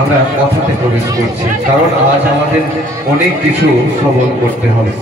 আমরা কথাতে প্রবেশ করছি, কারণ আজ আমাদের অনেক কিছু শ্রবণ করতে হবে।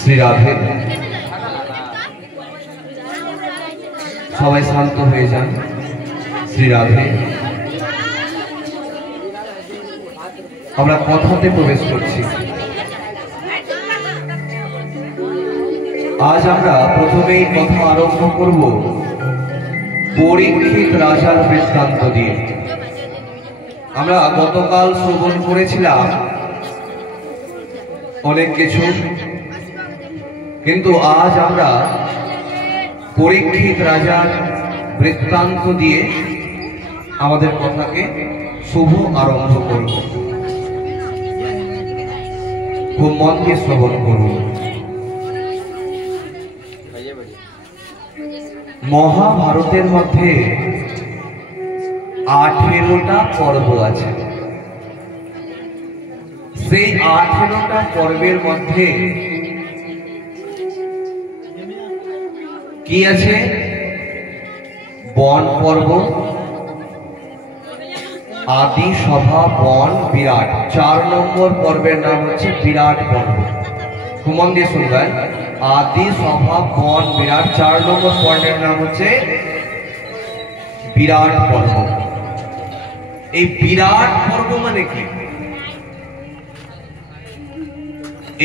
শ্রী রাধে। সবাই শান্ত হয়ে যান। শ্রী রাধে। আমরা কথাতে প্রবেশ করছি। আজ আমরা প্রথমেই কথা আরম্ভ করব পরীক্ষিত রাজার বৃত্তান্ত দিয়ে। আমরা গতকাল শ্রবণ করেছিলাম অনেক কিছু, কিন্তু আজ আমরা পরীক্ষিত রাজার বৃত্তান্ত দিয়ে আমাদের কথাকে শুভ আরম্ভ করব। খুব মন দিয়ে শ্রবণ করব। মহাভারতের মধ্যে 18টা পর্ব আছে। সেই 18টা পর্বের মধ্যে কি আছে? বন পর্ব, আদি সভা, বন, বিরাট। 4 নম্বর পর্বের নাম হচ্ছে বিরাট পর্ব। মন দিয়ে শুনবেন। আদি সভা, বন, বিরাট। 4 নম্বর পর্বের নাম হচ্ছে বিরাট পর্ব। এই বিরাট পর্ব মানে কি?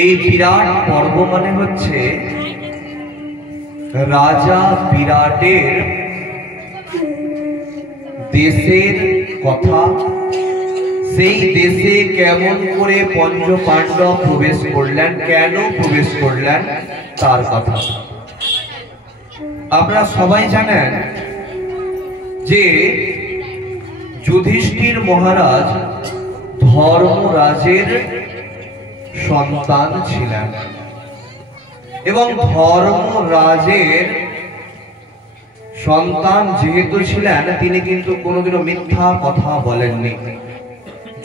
এই বিরাট পর্ব মানে হচ্ছে রাজা বিরাটের দেশের কথা, সেই দেশে কেমন করে পঞ্চ পাণ্ডব প্রবেশ করলেন, কেন প্রবেশ করলেন তার কথা। আপনারা সবাই জানেন যে যুধিষ্ঠির মহারাজ ধর্মরাজের সন্তান ছিলেন এবং ধর্মরাজের সন্তান যেহেতু ছিলেন, তিনি কিন্তু কোনোদিনও মিথ্যা কথা বলেননি।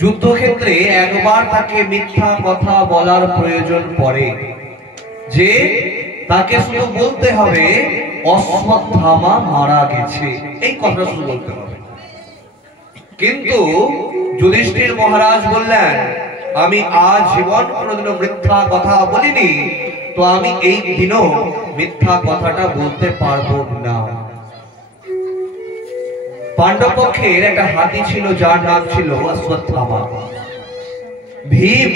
যুদ্ধক্ষেত্রে একবার তাকে মিথ্যা কথা বলার প্রয়োজন পড়ে, যে তাকে শুধু বলতে হবে অশ্বত্থামা মারা গেছে, এই কথা শুধু বলতে হবে। কিন্তু যুধিষ্ঠির মহারাজ বললেন, আমি আজ জীবন কোনোদিনও মিথ্যা কথা বলিনি, তো আমি এই দিনও মিথ্যা কথাটা বলতে পারবো না। পাণ্ডব পক্ষের একটা হাতি ছিল, যার নাম ছিল অশ্বত্থামা। ভীম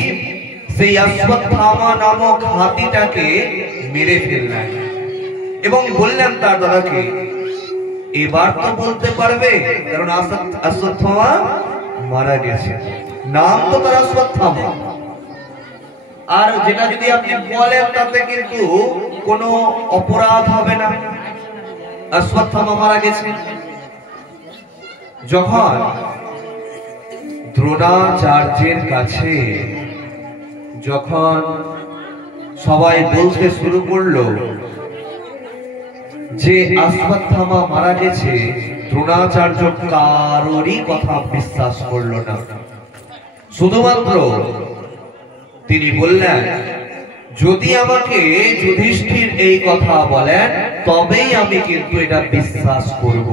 সেই অশ্বত্থামা নামক হাতিটাকে মেরে ফেললেন এবং বললেন তার দাদাকে, এবার তো বলতে পারবে, কারণ অশ্বত্থামা মারা গেছে, নাম তো তার অশ্বত্থামা। আর যেটা যদি আপনি বলেন তাতে কিন্তু কোনো অপরাধ হবে না, অশ্বত্থামা মারা গেছে। যখন দ্রোণাচার্যের কাছে যখন সবাই বলতে শুরু করলো যে অশ্বত্থামা মারা গেছে, দ্রোণাচার্য কারোরই কথা বিশ্বাস করলো না। শুধুমাত্র তিনি বললেন, যদি আমাকে যুধিষ্ঠির এই কথা বলেন তবেই আমি কিন্তু এটা বিশ্বাস করব,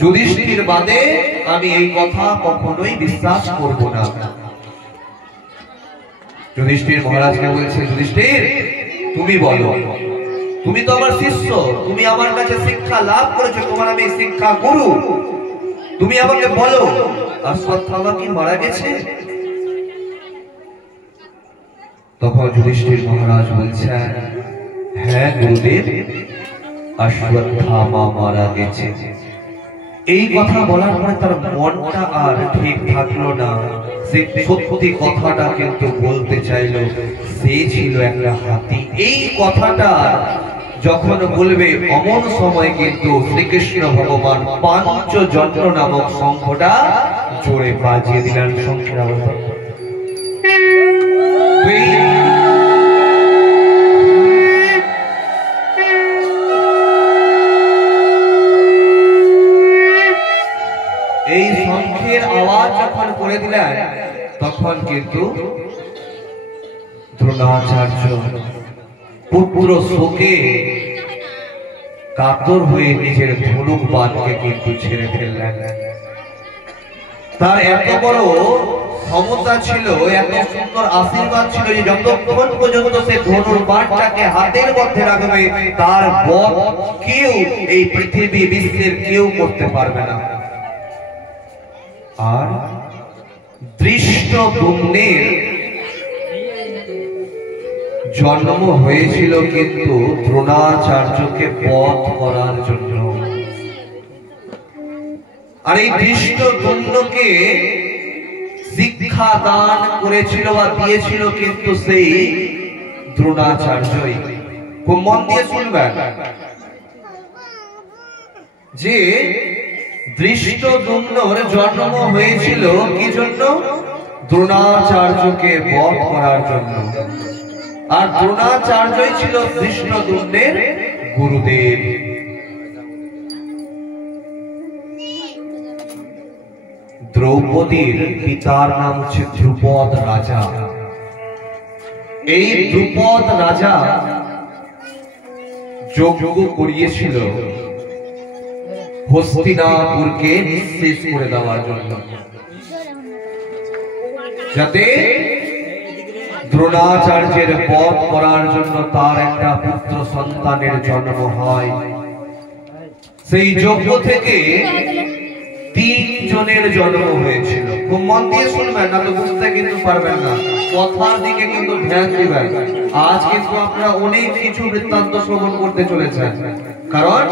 যুধিষ্ঠির বাদে আমি এই কথা কখনোই বিশ্বাস করব না। যুধিষ্ঠির মহারাজকে বলছে, যুধিষ্ঠির তুমি বলো, তুমি তো আমার শিষ্য, তুমি আমার কাছে শিক্ষা লাভ করেছো, তোমার আমি শিক্ষা গুরু, তুমি আমাকে বলো অশ্বত্থামা কি মারা গেছে? তখন যুধিষ্ঠির মহারাজ বলছেন, হ্যাঁ গুরুদেব, অশ্বত্থামা মারা গেছে। এই কথা বলার পরে তার মনটা আর ঠিক থাকলো না, সে সত্যি কথাটা কিন্তু বলতে চাইলো। সে ছিল একটা হাতি। এই কথাটা যখন বলবে অমন সময় কিন্তু শ্রীকৃষ্ণ ভগবান পাঞ্চজন্য নামক শঙ্খটা জোরে বাজিয়ে দিলেন। শঙ্খের আওয়াজ এই শঙ্খের আওয়াজ যখন করে দিলেন তখন কিন্তু দ্রোণাচার্য পুত্র শোকে কাতর হয়ে নিজের ধনুক বাণকে কিন্তু ছেড়ে ফেললেন। তার এত বড় ক্ষমতা ছিল, এত সুন্দর আশীর্বাদ ছিল যে যতক্ষণ পর্যন্ত সে ধনুর বাণটাকে হাতের মধ্যে রাখবে তার বধ কেউ এই পৃথিবী বিশ্বের কেউ করতে পারবে না। আর ধৃষ্টদ্যুম্নের জন্ম হয়েছিল কিন্তু দ্রোণাচার্যকে বধ করার জন্য। আর এই ধৃষ্টদ্যুম্নকে শিক্ষা দান করেছিল বা দিয়েছিল কিন্তু সেই দ্রোণাচার্যই। খুব মন দিয়ে শুনবেন যে ধৃষ্টদ্যুম্নর জন্ম হয়েছিল কি জন্য? দ্রোণাচার্যকে বধ করার জন্য। আর দ্রোণাচার্যই ছিল ধৃষ্টদ্যুম্নের গুরুদেব। দ্রৌপদীর পিতার নাম হচ্ছে ধ্রুপদ রাজা। এই ধ্রুপদ রাজা যজ্ঞ করিয়েছিল হস্তিনাপুরকে নিঃশেষ করে দেওয়ার জন্য, যাতে দ্রোণাচার্যের বধ করার জন্য তার একটা পুত্র সন্তানের জন্ম হয়। সেই যজ্ঞ থেকে 3 জনের জন্ম হয়েছিল। খুব মন দিয়ে শুনবেন, না তো বুঝতে কিন্তু পারবেন না, কথার দিকে কিন্তু ধ্যান দিবেন। আজ কিন্তু আপনারা অনেক কিছু বৃত্তান্ত শ্রবণ করতে চলেছেন, কারণ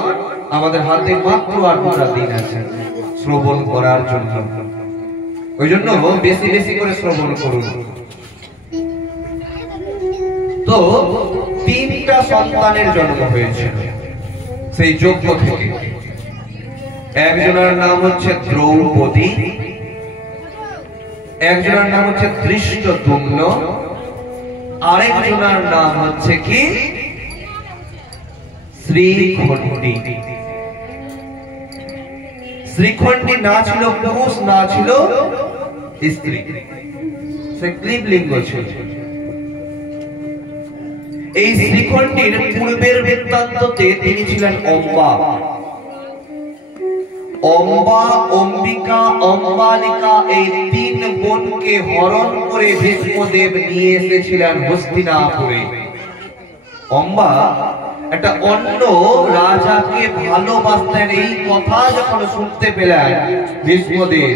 আমাদের হাতে মাত্র আর 2টা দিন আছে শ্রবণ করার জন্য। ওই জন্য বেশি বেশি করে শ্রবণ করুন। তো 3টা সন্তানের জন্ম হয়েছিল সেই যজ্ঞ থেকে। একজনের নাম হচ্ছে দ্রৌপদী, একজনের নাম হচ্ছে ধৃষ্টদ্যুম্ন, আরেকজনের নাম হচ্ছে কি শ্রীখণ্ডী। শ্রীখণ্ডী না ছিল পুরুষ, না ছিল স্ত্রী, সে ক্লীবলিঙ্গ ছিল। এই শ্রীখণ্ডীর পূর্বের বৃত্তান্ততে তিনি ছিলেন অম্বা। অম্বা, অম্বিকা, অম্বালিকা এই 3 বোনকে হরণ করে ভীষ্মদেব নিয়ে এসেছিলেন হস্তিনাপুরে। অম্বা একটা অন্য রাজাকে ভালোবাসতেন, এই কথা যখন শুনতে পেলেন ভীষ্মদেব,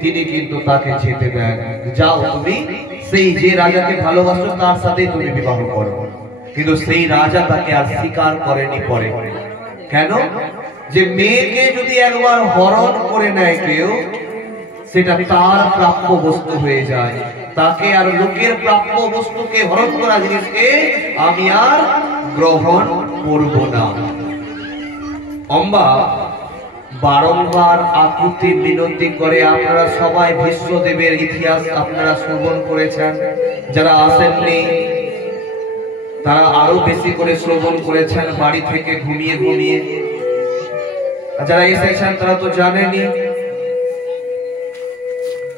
তিনি কিন্তু তাকে যেতে দেন। যাও তুমি সেই যে রাজাকে ভালোবাসো তার সাথে তুমি বিবাহ করো। কিন্তু সেই রাজা তাকে আর স্বীকার করেনি। পরে কেন? যে মেয়েকে যদি একবার হরণ করে নেয় কেউ, সেটা তার প্রাপ্য বস্তু হয়ে যায়। তাকে আর লোকের প্রাপ্য বস্তুকে হরণ করা জিনিসকে আমি আর গ্রহণ করব না। অম্বা বারংবার আকুতি মিনতি করে। আপনারা সবাই ভীষ্মদেবের ইতিহাস আপনারা শ্রবণ করেছেন, যারা আসেননি তারা আরো বেশি করে শ্রবণ করেছেন বাড়ি থেকে ঘুমিয়ে ঘুমিয়ে। যারা এসেছেন তারা তো জানেনি।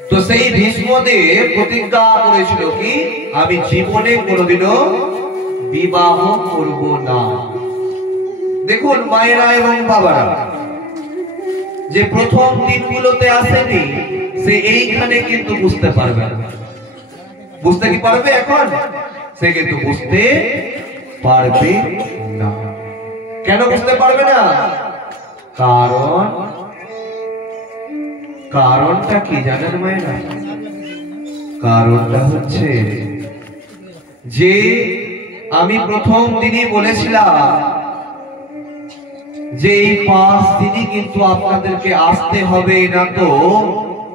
তো সেই ভীষ্মদেব প্রতিজ্ঞা করেছিল কি, আমি জীবনে কোনোদিনও বিবাহ করব না। দেখুন মায়েরা এবং বাবারা, যে প্রথম দিনগুলোতে আসেনি সে এইখানে কিন্তু বুঝতে পারবে না। বুঝতে কি পারবে? এখন সে কিন্তু বুঝতে পারবে না। কেন বুঝতে পারবে না? কারণটা কি জানেন মায়েরা? কারণটা হচ্ছে যে আমি প্রথম দিনই বলেছিলাম যে এই 5 দিনই কিন্তু আপনাদেরকে আসতে হবে, না তো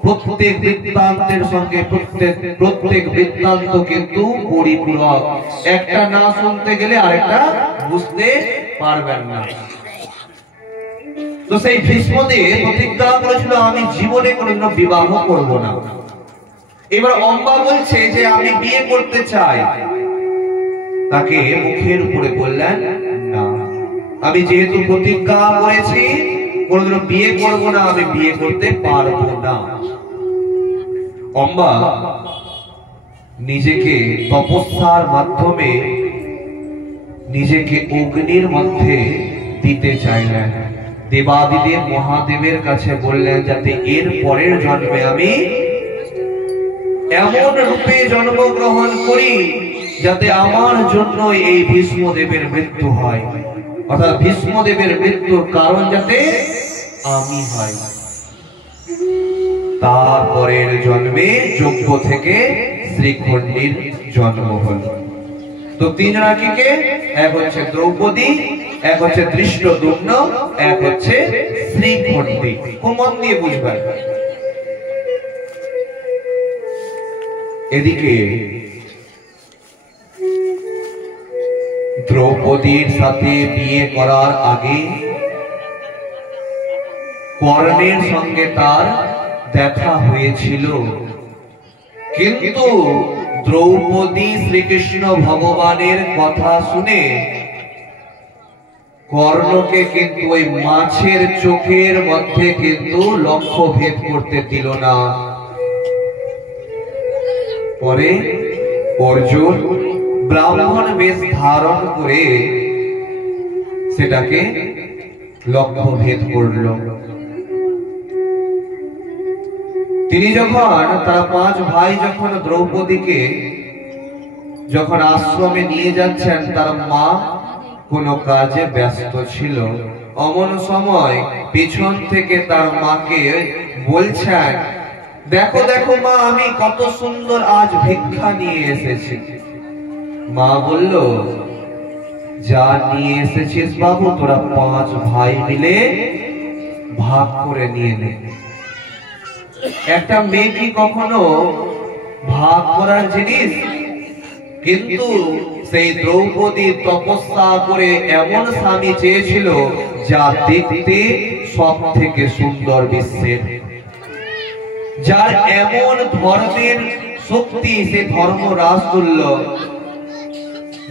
প্রত্যেক বৃত্তান্তের সঙ্গে প্রত্যেক বৃত্তান্ত কিন্তু পরিপূরক। একটা না শুনতে গেলে আরেকটা বুঝতে পারবেন না। তো সেই ভীষ্মদেব প্রতিজ্ঞা করেছিল আমি জীবনে কোনোদিনও বিবাহ করব না। এবার অম্বা বলছে যে আমি বিয়ে করতে চাই। তাকে মুখের উপরে বললেন না, আমি যেহেতু প্রতিজ্ঞা করেছি কোনোদিনও বিয়ে করব না, আমি বিয়ে করতে পারবো না। অম্বা নিজেকে তপস্যার মাধ্যমে নিজেকে অগ্নির মধ্যে দিতে চাইলেন। দেবাদিদেব মহাদেবের কাছে বললেন যাতে এর পরের জন্মে আমি এমন রূপে জন্মগ্রহণ করি যাতে আমার জন্য এই ভীষ্মদেবের মৃত্যু হয়, অর্থাৎ ভীষ্মদেবের মৃত্যুর কারণ যাতে আমি হই। তারপরের জন্মে যজ্ঞ থেকে শ্রীখণ্ডীর জন্ম হল। তো তিন রানীকে, এক হচ্ছে দ্রৌপদী, এক হচ্ছে ধৃষ্টদ্যুম্ন, এক হচ্ছে শ্রীখণ্ডী। খুব মন দিয়ে বুঝবেন। এদিকে দ্রৌপদীর সাথে বিয়ে করার আগে কর্ণের সঙ্গে তার দেখা হয়েছিল, কিন্তু দ্রৌপদী শ্রীকৃষ্ণ ভগবানের কথা শুনে কর্ণকে কিন্তু ওই মাছের চোখের মধ্যে কিন্তু লক্ষ্য ভেদ করতে দিল না। পরে অর্জুন ব্রাহ্মণ বেশ ধারণ করে সেটাকে লক্ষ্য ভেদ করল। তিনি যখন তার পাঁচ ভাই যখন দ্রৌপদীকে যখন আশ্রমে নিয়ে যাচ্ছেন, তার মা কোনো কাজে ব্যস্ত ছিল। অমন সময় পিছন থেকে তার মাকে বলছেন, দেখো দেখো মা, আমি কত সুন্দর আজ ভিক্ষা নিয়ে এসেছি। মা বলল, যা নিয়ে এসেছিস বাবু তোরা পাঁচ ভাই মিলে ভাগ করে নিয়ে নে। একটা মেয়ে কি কখনো ভাগ করার জিনিস? কিন্তু সেই দ্রৌপদী তপস্যা করে এমন স্বামী চেয়েছিল যা দেখতে সব থেকে সুন্দর বিশ্বের, যার এমন ধর্মের শক্তি, সে ধর্ম রাজতুল্য,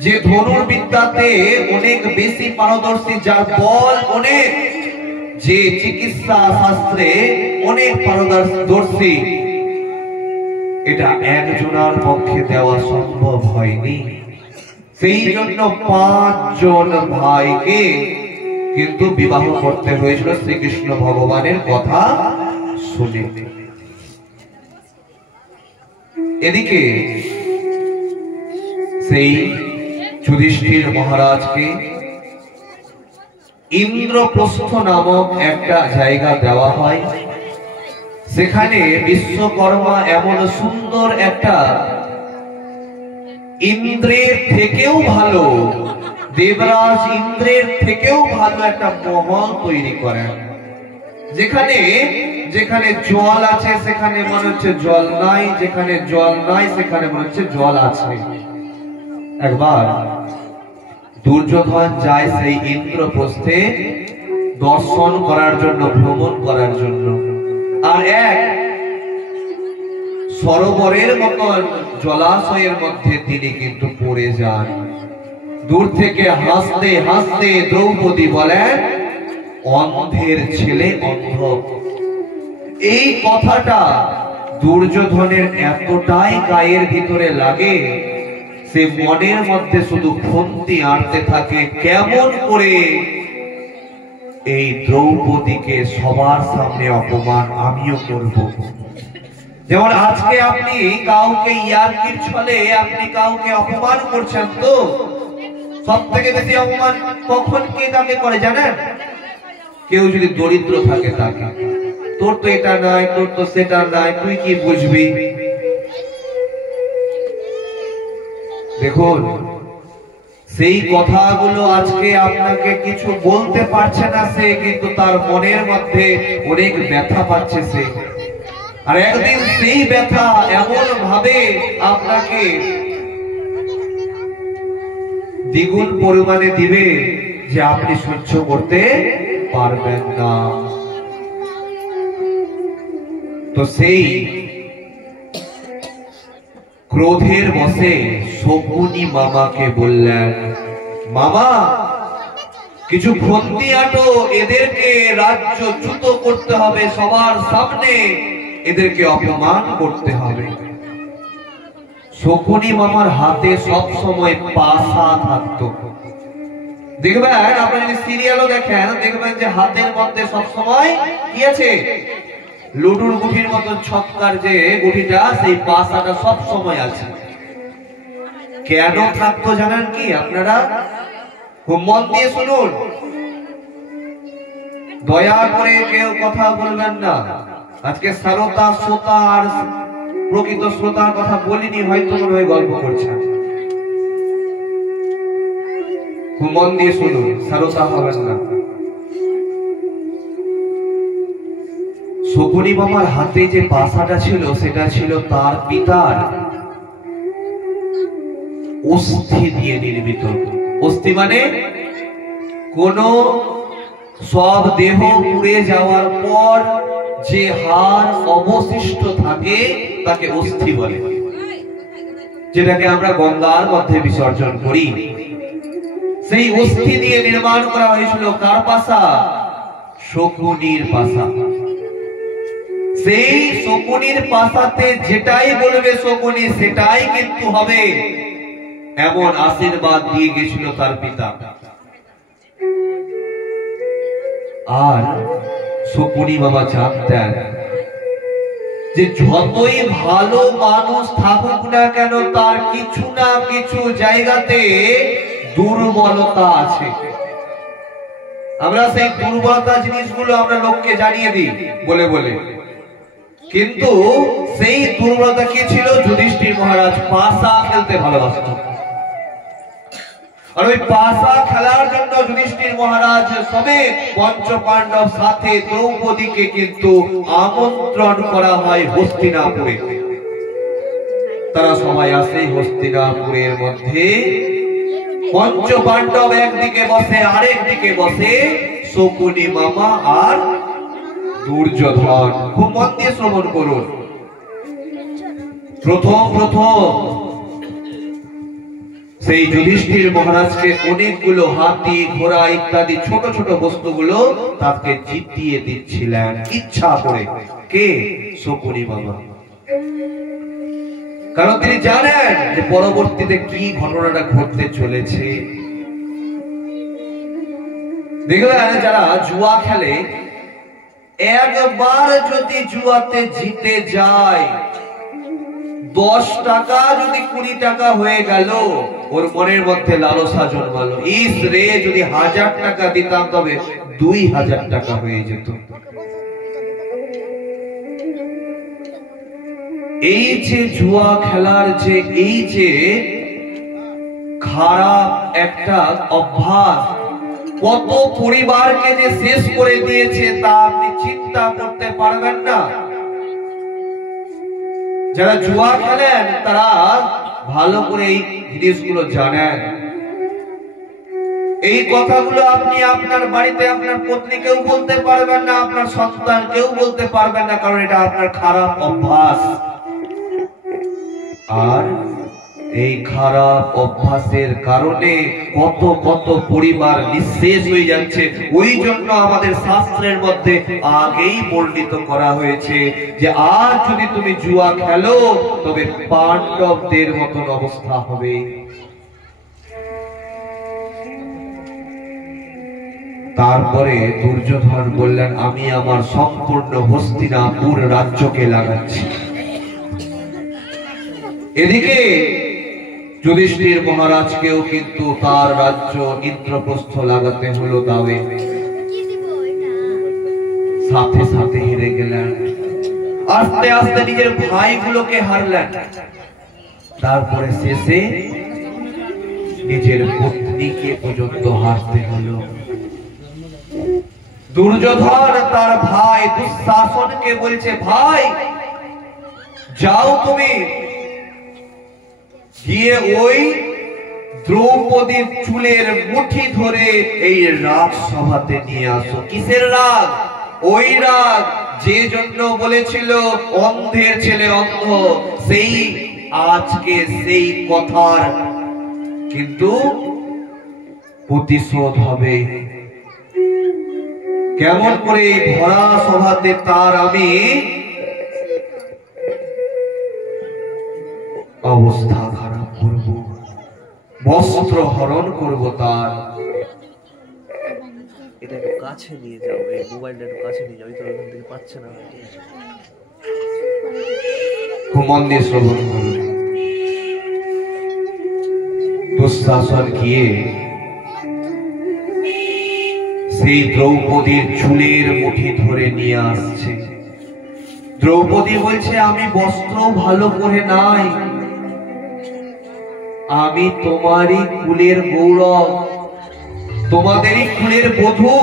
যে ধনুর্বিদ্যাতে অনেক বেশি পারদর্শী, যার বল অনেক, যে চিকিৎসা শাস্ত্রে অনেক পারদর্শী, এটা একজনের পক্ষে দেওয়া সম্ভব হয়নি। সেই জন্য পাঁচজন ভাইকে কিন্তু বিবাহ করতে হয়েছিল শ্রীকৃষ্ণ ভগবানের কথা শুনে। এদিকে সেই যুধিষ্ঠির মহারাজকে ইন্দ্রপ্রস্থ নামক একটা জায়গা দেওয়া হয়। সেখানে বিশ্বকর্মা এমন সুন্দর একটা, ইন্দ্রের থেকেও ভালো, দেবরাজ ইন্দ্রের থেকেও ভালো একটা মহল তৈরি করেন। যেখানে যেখানে জল আছে সেখানে মনে হচ্ছে জল নাই, যেখানে জল নাই সেখানে মনে হচ্ছে জল আছে। একবার দুর্যোধন যায় সেই ইন্দ্রপ্রস্থে দর্শন করার জন্য, ভ্রমণ করার জন্য। আর এক সরোবরের মতন জলাশয়ের মধ্যে তিনি কিন্তু পড়ে যান। দূর থেকে হাসতে হাসতে দ্রৌপদী বলেন, অন্ধের ছেলে অন্ধ। এই কথাটা দুর্যোধনের এতটাই গায়ের ভিতরে লাগে, সে মনের মধ্যে শুধু ফন্তি আনতে থাকে, কেমন করে এই দ্রৌপদীকে সবার সামনে অপমান আমিও করব। যেমন আজকে আপনি কাউকে ইয়ার্কির ছলে আপনি কাউকে অপমান করছেন, তো সব থেকে বেশি অপমান কখন কে তাকে করে জানেন? কেউ যদি দরিদ্র থাকে তাকে, তোর তো এটা নাই, তোর তো সেটা নাই, তুই কি বুঝবি। দেখুন, সেই কথাগুলো আজকে আপনাকে কিছু বলতে পারছে না সে, কিন্তু তার মনের মধ্যে অনেক ব্যথা পাচ্ছে সে। আর একদিন সেই ব্যথা এমন ভাবে আপনাকে দ্বিগুণ পরিমাণে দিবে যে আপনি সহ্য করতে পারবেন না। তো সেই ক্রোধের বশে শকুনি মামাকে বললেন, মামা কিছু ফন্দি আটো, এদেরকে রাজ্যচ্যুত করতে হবে, সবার সামনে এদেরকে অপমান করতে হবে। শকুনি মামার হাতে সব সময় পাশা থাকতো। দেখবেন আপনি যদি সিরিয়ালও দেখেন, দেখবেন যে হাতের মধ্যে সব সময় কি আছে, লুডুর গুটির মতন ছক্কার যে গুটিটা, সেই পাশাটা সব সময় আছে। কেন থাকতো জানেন কি আপনারা? মন দিয়ে শুনুন, দয়া করে কেউ কথা বলবেন না। আজকে শ্রোতা শ্রোতা আর প্রকৃত শ্রোতার কথা বলিনি, হয়তো মনে হয় গল্প করছেন। মন দিয়ে শুনুন, শ্রোতা হবেন না। শকুনি মামার হাতে যে পাশাটা ছিল, সেটা ছিল তার পিতার অস্থি দিয়ে নির্মিত। অস্থি মানে কোন সব দেহ পুড়ে যাওয়ার পর যে হাড় অবশিষ্ট থাকে তাকে অস্থি বলে, যেটাকে আমরা গঙ্গার মধ্যে বিসর্জন করি। সেই অস্থি দিয়ে নির্মাণ করা হয়েছিল কার পাশা? শকুনির পাশা। সেই শকুনির পাশাতে যেটাই বলবে শকুনি সেটাই কিন্তু হবে, এমন আশীর্বাদ দিয়ে গেছিল তার পিতা। আর শকুনি বাবা জানতেন যে যতই ভালো মানুষ থাকুক না কেন, তার কিছু না কিছু জায়গাতে দুর্বলতা আছে। আমরা সেই দুর্বলতা জিনিসগুলো আমরা লোককে জানিয়ে দিই বলে বলে, কিন্তু সেই দুর্বলতা কি ছিল? যুধিষ্ঠির মহারাজ পাশা খেলতে ভালোবাসত। আর ওই পাশা খেলার জন্য যুধিষ্ঠির মহারাজ সমেত পঞ্চপাণ্ডব সাথে দ্রৌপদীকে কিন্তু আমন্ত্রণ করা হয় হস্তিনাপুরে। তারা সবাই আসে হস্তিনাপুরের মধ্যে। পঞ্চপাণ্ডব একদিকে বসে, আরেক দিকে বসে শকুনি মামা আর দুর্যোধন। খুব মন দিয়ে শ্রবণ করুন। প্রথম সেই যুধিষ্ঠির মহারাজকে অনেকগুলো হাতি, ঘোড়া ইত্যাদি ছোট ছোট বস্তুগুলো তাকে জিতিয়ে দিচ্ছিলেন ইচ্ছা করে। কে? শকুনি মামা। কারণ তিনি জানেন যে পরবর্তীতে কি ঘটনাটা ঘটতে চলেছে। দেখবেন যারা জুয়া খেলে, একবার যদি জুয়াতে জিতে যায়, 10 টাকা যদি 20 টাকা হয়ে গেল, ওর মনের মধ্যে লালসা জন্মালো, ইস রে যদি 1000 টাকা দিতাম তবে 2000 টাকা হয়ে যেত। এই যে জুয়া খেলার যে এই যে খারাপ একটা অভ্যাস, কত পরিবারকে যে শেষ করে দিয়েছে তা আপনি চিন্তা করতে পারবেন না। যারা জুয়া খেলেন তারা ভালো করে এই জিনিসগুলো জানেন। এই কথাগুলো আপনি আপনার বাড়িতে আপনার পত্নীকেও বলতে পারবেন না, আপনার সন্তানকেও বলতে পারবেন না, কারণ এটা আপনার খারাপ অভ্যাস। আর এই খারাপ অভ্যাসের কারণে কত কত পরিবার নিঃশেষ হয়ে যাচ্ছে। ওই জন্য আমাদের শাস্ত্রের মধ্যে আগেই বর্ণিত করা হয়েছে যে আর যদি তুমি জুয়া খেলো তবে পাণ্ডবদের মতন অবস্থা হবে। তারপরে দুর্যোধন বললেন, আমি আমার সম্পূর্ণ হস্তিনাপুর রাজ্যকে লাগাচ্ছি। এদিকে যুধিষ্ঠির মহারাজকেও কিন্তু তার রাজ্য ইন্দ্রপ্রস্থ লাগাতে হলো দাবে। সাথে সাথে হেরে গেলেন, আস্তে আস্তে নিজের ভাইগুলোকে হারলেন, তারপরে শেষে নিজের পত্নীকে পর্যন্ত হারতে হলো। দুর্যোধন তার ভাই দুঃশাসনকে বলছে, ভাই যাও তুমি গিয়ে ওই দ্রৌপদীর চুলের মুঠি ধরে এই রাজসভাতে নিয়ে আসো। কিসের রাগ? ওই রাগ যে জন্য বলেছিল অন্ধের ছেলে অন্ধ, সেই আজকে সেই কথার কিন্তু প্রতিশোধ হবে। কেমন করে এই ভরা সভাতে তার আমি অবস্থা খারাপ করব, বস্ত্র হরণ করব তার। এটা একটু কাছে নিয়ে যাও, এই মোবাইলটা একটু কাছে নিয়ে যাও, তো ওখান থেকে পাচ্ছে না। মন দিয়ে শ্রবণ করুন। দুঃশাসন গিয়ে সেই দ্রৌপদীর চুলের মুঠি ধরে নিয়ে আসছে। দ্রৌপদী বলছে আমি বস্ত্র ভালো করে নাই, আমি তোমারই কুলের গৌরব, তোমাদেরই কুলের বধূ,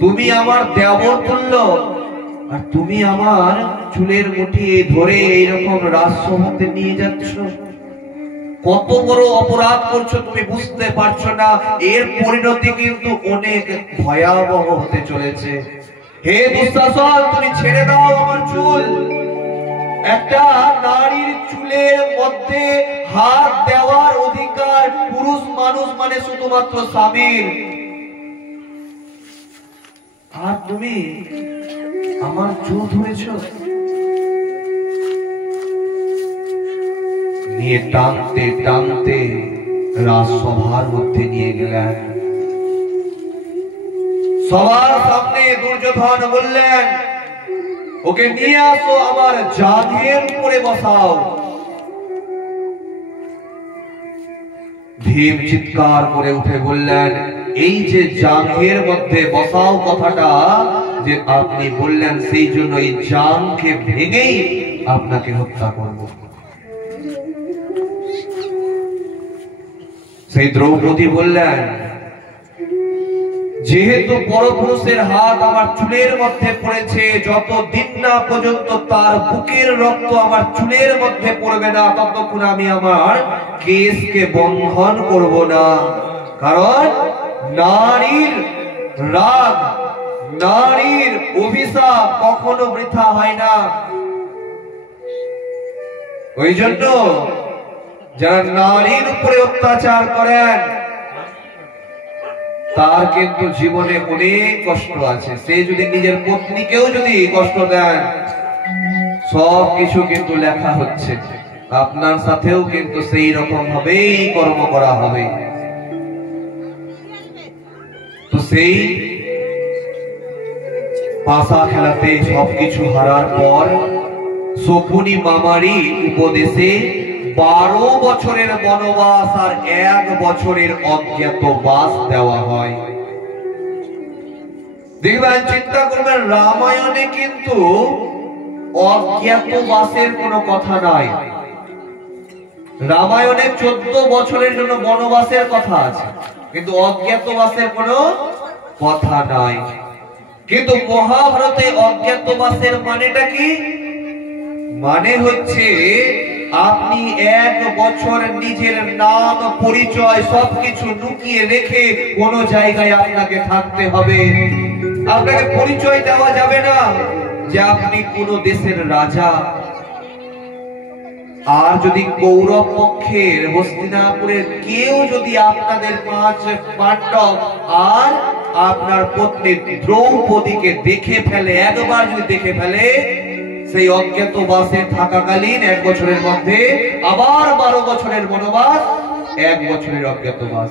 তুমি আমার দেবর তুল্য, আর তুমি আমার চুলের মুঠি ধরে এইরকম রাজসভাতে নিয়ে যাচ্ছ। কত বড় অপরাধ করছো তুমি বুঝতে পারছো না। এর পরিণতি কিন্তু অনেক ভয়াবহ হতে চলেছে। হে দুঃশাসন, তুমি ছেড়ে দাও আমার চুল। একটা নারীর চুলের মধ্যে হাত দেওয়ার অধিকার পুরুষ মানুষ মানে শুধুমাত্র স্বামীর, আর তুমি আমার চুল ধরেছ। নিয়ে টানতে টানতে রাজসভার মধ্যে নিয়ে গেলেন। সবার সামনে দুর্যোধন বললেন ওকে নিয়ে আসো, আমার জাঁঘের উপরে বসাও। ভীম চিৎকার করে উঠে বললেন এই যে জাঁঘের মধ্যে বসাও কথাটা যে আপনি বললেন, সেই জন্য এই জাঁঘকে ভেঙেই আপনাকে হত্যা করব। সেই দ্রৌপদী বললেন যেহেতু পরপুরুষের হাত আমার চুলের মধ্যে পড়েছে, যতদিন না পর্যন্ত তার বুকের রক্ত আমার চুলের মধ্যে পড়বে না ততক্ষণ আমি আমার কেশকে বন্ধন করব না। কারণ নারীর রাগ, নারীর অভিশাপ কখনো বৃথা হয় না। ওই জন্য যারা নারীর উপরে অত্যাচার করেন তার কিন্তু জীবনে অনেক কষ্ট আছে। সে যদি নিজের পত্নীকেও যদি কষ্ট দেন, সব কিছু কিন্তু লেখা হচ্ছে, আপনার সাথেও কিন্তু সেই রকম ভাবেই কর্ম করা হবে। তো সেই পাশা খেলাতে সবকিছু হারার পর শকুনি মামারই উপদেশে 12 বছরের বনবাস আর 1 বছরের অজ্ঞাতবাস দেওয়া হয়। দেখবেন, চিন্তা করবেন, রামায়ণে কিন্তু অজ্ঞাতবাসের কোনো কথা নাই। রামায়ণে 14 বছরের জন্য বনবাসের কথা আছে, কিন্তু অজ্ঞাতবাসের কোনো কথা নাই। কিন্তু মহাভারতে অজ্ঞাতবাসের মানেটা কি? মানে হচ্ছে আপনি 1 বছর নিজের নাম পরিচয় সবকিছু লুকিয়ে রেখে কোন জায়গায় আপনাকে থাকতে হবে। আপনাকে পরিচয় দেওয়া যাবে না যে আপনি কোন দেশের রাজা। আর যদি কৌরব পক্ষের হস্তিনাপুরের কেউ যদি আপনাদের 5 পাণ্ডব আর আপনার পত্নী দ্রৌপদীকে দেখে ফেলে, একবার যদি দেখে ফেলে, সেই অজ্ঞাতবাসে থাকাকালীন 1 বছরের মধ্যে আবার 12 বছরের বনবাস, 1 বছরের অজ্ঞাতবাস।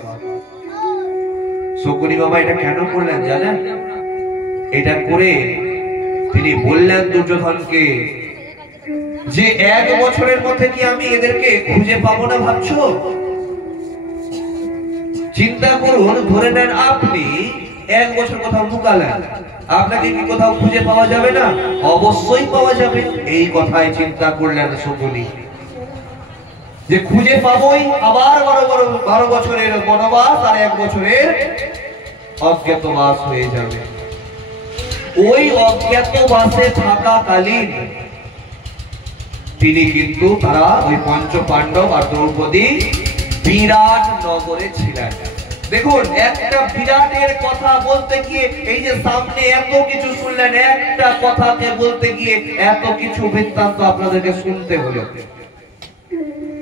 শকুনি বাবা এটা কেন করলেন জানেন? এটা করে তিনি বললেন দুর্যোধনকে যে 1 বছরের মধ্যে কি আমি এদেরকে খুঁজে পাবো না ভাবছো? চিন্তা করুন, ধরে নেন আপনি 1 বছর কোথাও লুকালেন, আপনাকে কি কোথাও খুঁজে পাওয়া যাবে না? অবশ্যই পাওয়া যাবে। এই কথাই চিন্তা করলেন শকুনি যে খুঁজে পাবোই। আবার 12 বছরের বনবাস আর 1 বছরের অজ্ঞাতবাস হয়ে যাবে। ওই অজ্ঞাতবাসে থাকাকালীন তিনি কিন্তু তারা ওই পঞ্চ পাণ্ডব আর দ্রৌপদী বিরাট নগরে ছিলেন। দেখুন, একটা বিরাটের কথা বলতে গিয়ে এই যে সামনে এত কিছু শুনলেন, একটা কথাকে বলতে গিয়ে এত কিছু বৃত্তান্ত আপনাদেরকে শুনতে হলো,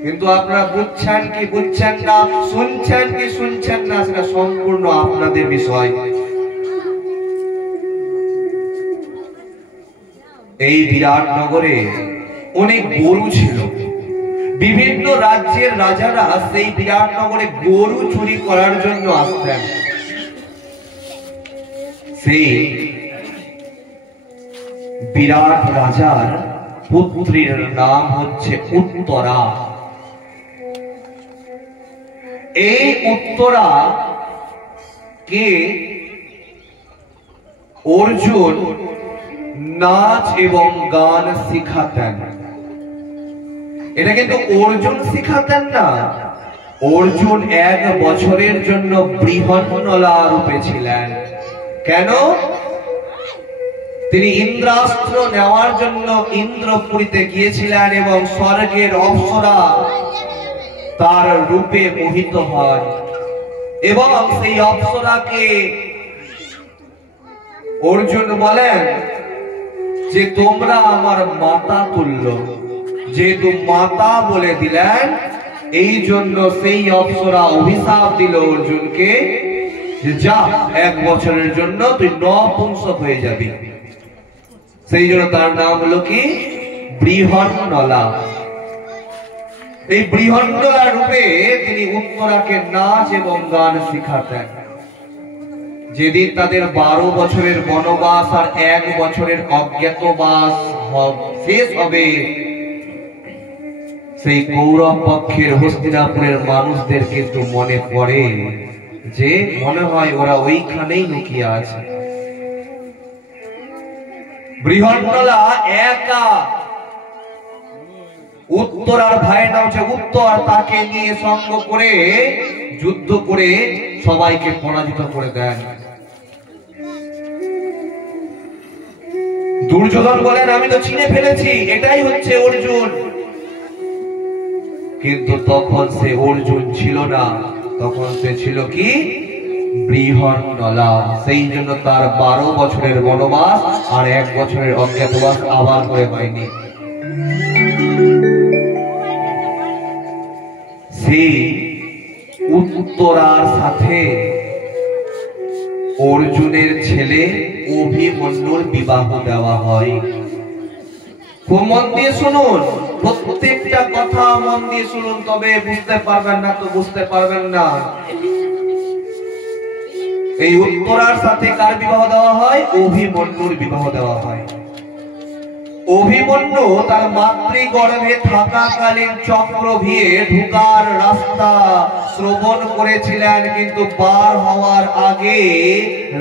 কিন্তু আপনারা বুঝছেন কি বুঝছেন না, শুনছেন কি শুনছেন না, সেটা সম্পূর্ণ আপনাদের বিষয়। এই বিরাট নগরে অনেক গরু ছিল। বিভিন্ন রাজ্যের রাজারা সেই বিরাট নগরে গরু চুরি করার জন্য আসতেন। সেই বিরাট রাজার পুত্রীর নাম হচ্ছে উত্তরা। এই উত্তরা কে অর্জুন নাচ এবং গান শিখাতেন। এটা কিন্তু অর্জুন শিখাতেন না, অর্জুন 1 বছরের জন্য বৃহন্নলা রূপে ছিলেন। কেন? তিনি ইন্দ্রাস্ত্র নেওয়ার জন্য ইন্দ্রপুরীতে গিয়েছিলেন এবং স্বর্গের অপ্সরা তার রূপে মোহিত হন এবং সেই অপ্সরাকে অর্জুন বলেন যে তোমরা আমার মাতা তুল্য। যেহেতু মাতা বলে দিলেন, এই জন্য সেই অপ্সরা অভিশাপ দিল অর্জুনকে, যা 1 বছরের জন্য তুই নপুংসক হয়ে যাবি। সেই জন্য তার নাম হলো কি বৃহন্নলা। এই বৃহন্নলা রূপে তিনি উত্তরাকে নাচ এবং গান শিখাতেন। যেদিন তাদের 12 বছরের বনবাস আর 1 বছরের অজ্ঞাতবাস শেষ হবে, সেই কৌরব পক্ষের হস্তিনাপুরের মানুষদের কিন্তু মনে পড়ে যে মনে হয় ওরা ওইখানেই লুকিয়ে আছে। বৃহন্নলা একা, উত্তরার ভাইয়ের নাম হচ্ছে উত্তর, তাকে নিয়ে সঙ্গ করে যুদ্ধ করে সবাইকে পরাজিত করে দেন। দুর্যোধন বলেন আমি তো চিনে ফেলেছি, এটাই হচ্ছে অর্জুন। কিন্তু তখন সে অর্জুন ছিল না, তখন সে ছিল কি বৃহন্নলা। সেই জন্য তার 12 বছরের বনবাস আর 1 বছরের অজ্ঞাতবাস আবার করে হয়নি। সেই উত্তরার সাথে অর্জুনের ছেলে অভিমন্যুর বিবাহ দেওয়া হয়। খুব মন দিয়ে শুনুন, প্রত্যেকটা কথা মন দিয়ে শুনুন, তবে বুঝতে পারবেন না তো বুঝতে পারবেন না। এই উত্তরার সাথে কার বিবাহ দেওয়া হয়? অভিমন্যুর বিবাহ দেওয়া হয়। অভিমন্যু তার মাতৃগর্ভে থাকাকালীন চক্রভিয়ে ঢুকার রাস্তা শ্রবণ করেছিলেন, কিন্তু বার হওয়ার আগে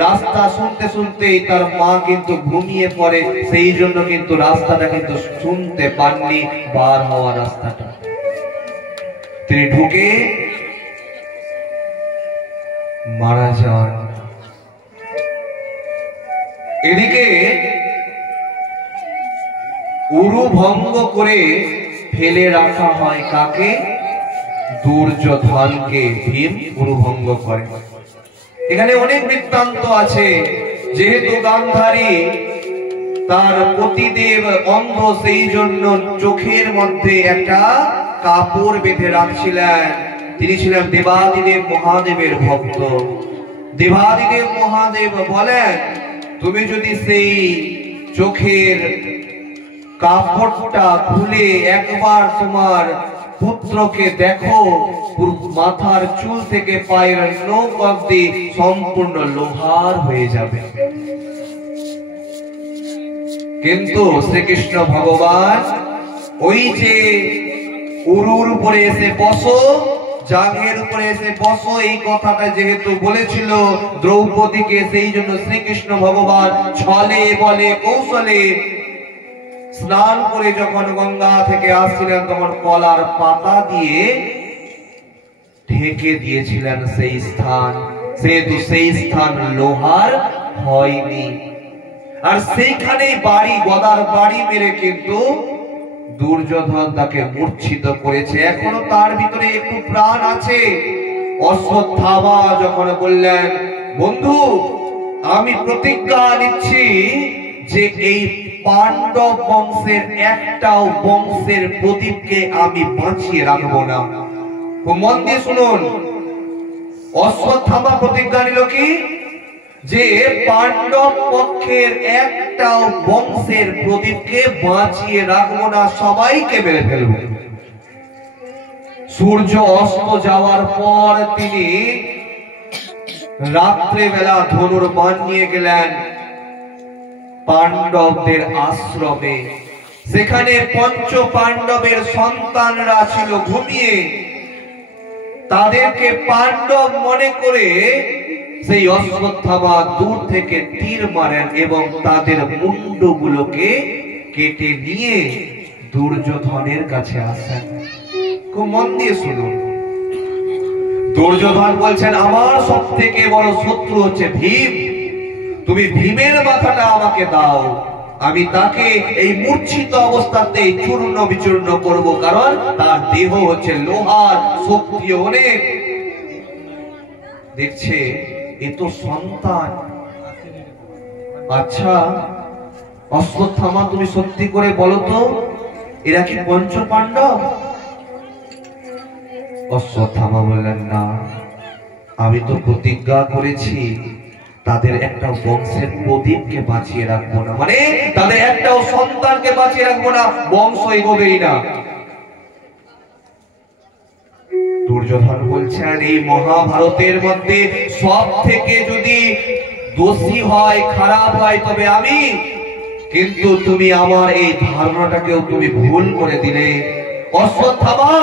রাস্তা শুনতে শুনতেই তার মা কিন্তু ঘুমিয়ে পড়ে। সেই জন্য কিন্তু রাস্তাটা কিন্তু শুনতে পাননি, বার হওয়ার রাস্তাটা। তিনি ঢুকে মারা যান। এদিকে উরু ভঙ্গ করে ফেলে রাখা হয় কাকে? দুর্যোধনকে। ভীম উরু ভঙ্গ করে। এখানে অনেক বৃত্তান্ত আছে। যেহেতু গান্ধারী তার পতিদেব অন্ধ, সেই জন্য চোখের মধ্যে একটা কাপড় বেঁধে রাখছিলেন। তিনি ছিলেন দেবাদিদেব মহাদেবের ভক্ত। দেবাদিদেব মহাদেব বলেন তুমি যদি সেই চোখের কাপড়টা খুলে একবার তোমার পুত্রকে দেখো, মাথার চুল থেকে পায়ের নখ অবধি সম্পূর্ণ লোহার হয়ে যাবে। কিন্তু শ্রীকৃষ্ণ ভগবান ওই যে উরুর উপরে এসে বসো, জাঙ্গের উপরে এসে বসো, এই কথাটা যেহেতু বলেছিল দ্রৌপদীকে, সেই জন্য শ্রীকৃষ্ণ ভগবান ছলে বলে কৌশলে স্নান করে যখন গঙ্গা থেকে আসছিলেন, তখন কলার পাতা দিয়ে ঢেকে দিয়েছিলেন সেই স্থান। সেহেতু সেই স্থান লোহার হয়নি। আর সেইখানেই বাড়ি গদার বাড়ি মেরে কিন্তু দুর্যোধন তাকে মূর্ছিত করেছে। এখনো তার ভিতরে একটু প্রাণ আছে। অশ্বত্থামা যখন বললেন, বন্ধু আমি প্রতিজ্ঞা নিচ্ছি যে এই পাণ্ডব বংশের একটাও বংশের প্রদীপকে আমি বাঁচিয়ে রাখবো না। মন দিয়ে শুনুন, অশ্বত্থামা প্রতিজ্ঞা নিল কি, যে পাণ্ডব পক্ষের একটাও বংশের প্রদীপকে বাঁচিয়ে রাখবো না, সবাইকে মেরে ফেলবো। সূর্য অস্ত যাওয়ার পর তিনি রাত্রেবেলা ধনুর বাণ নিয়ে গেলেন পাণ্ডবদের আশ্রমে। সেখানে পঞ্চ পাণ্ডবের সন্তানরা ছিল ঘুমিয়ে। তাদেরকে পাণ্ডব মনে করে সেই অশ্বত্থামা দূর থেকে তীর মারেন এবং তাদের মুন্ডগুলোকে কেটে নিয়ে দুর্যোধনের কাছে আসেন। খুব মন দিয়ে শুনুন, দুর্যোধন বলছেন, আমার সব থেকে বড় শত্রু হচ্ছে ভীম। তুমি ভীমের মাথাটা আমাকে দাও, আমি তাকে এই মূর্ছিত অবস্থাতে চূর্ণ বিচূর্ণ করব, কারণ তার দেহ হচ্ছে লোহার, শক্তি অনেক। দেখছে এ তো সন্তান। আচ্ছা অশ্বত্থামা, তুমি সত্যি করে বলো তো, এরা কি পঞ্চ পাণ্ডব? অশ্বত্থামা বললেন, না, আমি তো প্রতিজ্ঞা করেছি তাদের একটা বংশের প্রদীপকে বাঁচিয়ে রাখবো না, মানে তাদের একটাও সন্তানকে বাঁচিয়ে রাখবো না, বংশ এগোবেই না। দুর্যোধন বলছেন, এই মহাভারতের মধ্যে সব থেকে যদি দোষী হয়, খারাপ হয়, তবে আমি। কিন্তু তুমি আমার এই ধারণাটাকেও তুমি ভুল করে দিলে। অশ্বত্থামা,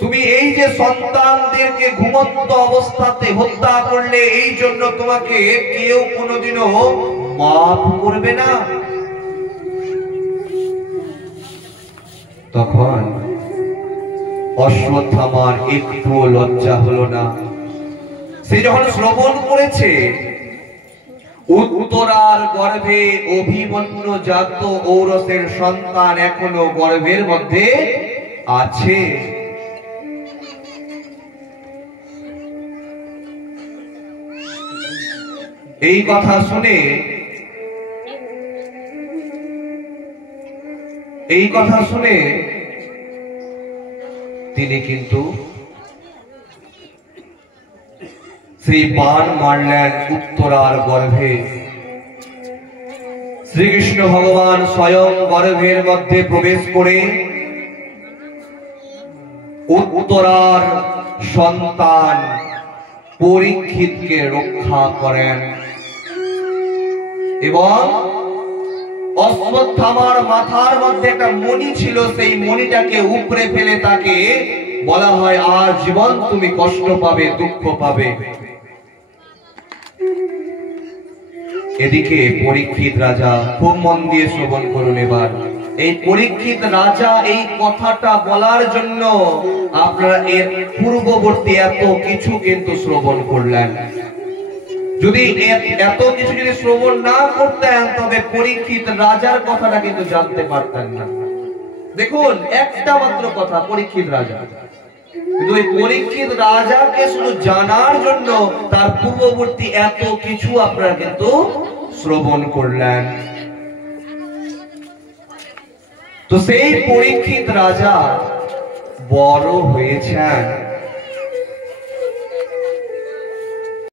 তুমি এই যে সন্তানদেরকে ঘুমন্ত অবস্থাতে হত্যা করলে, এই জন্য তোমাকে কেউ কোনোদিনও মাফ করবে না। তখন অশ্বত্থামার একটু লজ্জা হলো না। সে যখন শ্রবণ করেছে উত্তরার গর্ভে অভিমন্যু জাত ঔরসের সন্তান এখনো গর্ভের মধ্যে আছে, এই কথা শুনে তিনি কিন্তু সেই বাণ মারলেন উত্তরার গর্ভে। শ্রীকৃষ্ণ ভগবান স্বয়ং গর্ভের মধ্যে প্রবেশ করে উত্তরার সন্তান পরীক্ষিতকে রক্ষা করেন এবং অশ্বত্থামার মাথার মধ্যে একটা মণি ছিল, সেই মণিটাকে উপরে ফেলে তাকে বলা হয়, আর জীবন তুমি কষ্ট পাবে, দুঃখ পাবে। এদিকে পরীক্ষিত রাজা, খুব মন দিয়ে শ্রবণ করুন এবার, এই পরীক্ষিত রাজা এই কথাটা বলার জন্য আপনারা এর পূর্ববর্তী এত কিছু কিন্তু শ্রবণ করলেন। যদি এত কিছু যদি শ্রবণ না করতেন, তবে পরীক্ষিত রাজার কথাটা কিন্তু জানতে পারতেন না। দেখুন, একটা মাত্র কথা, পরীক্ষিত রাজা, কিন্তু এই পরীক্ষিত রাজাকে শুধু জানার জন্য তার পূর্ববর্তী এত কিছু আপনারা কিন্তু শ্রবণ করলেন। তো সেই পরীক্ষিত রাজা বড় হয়েছেন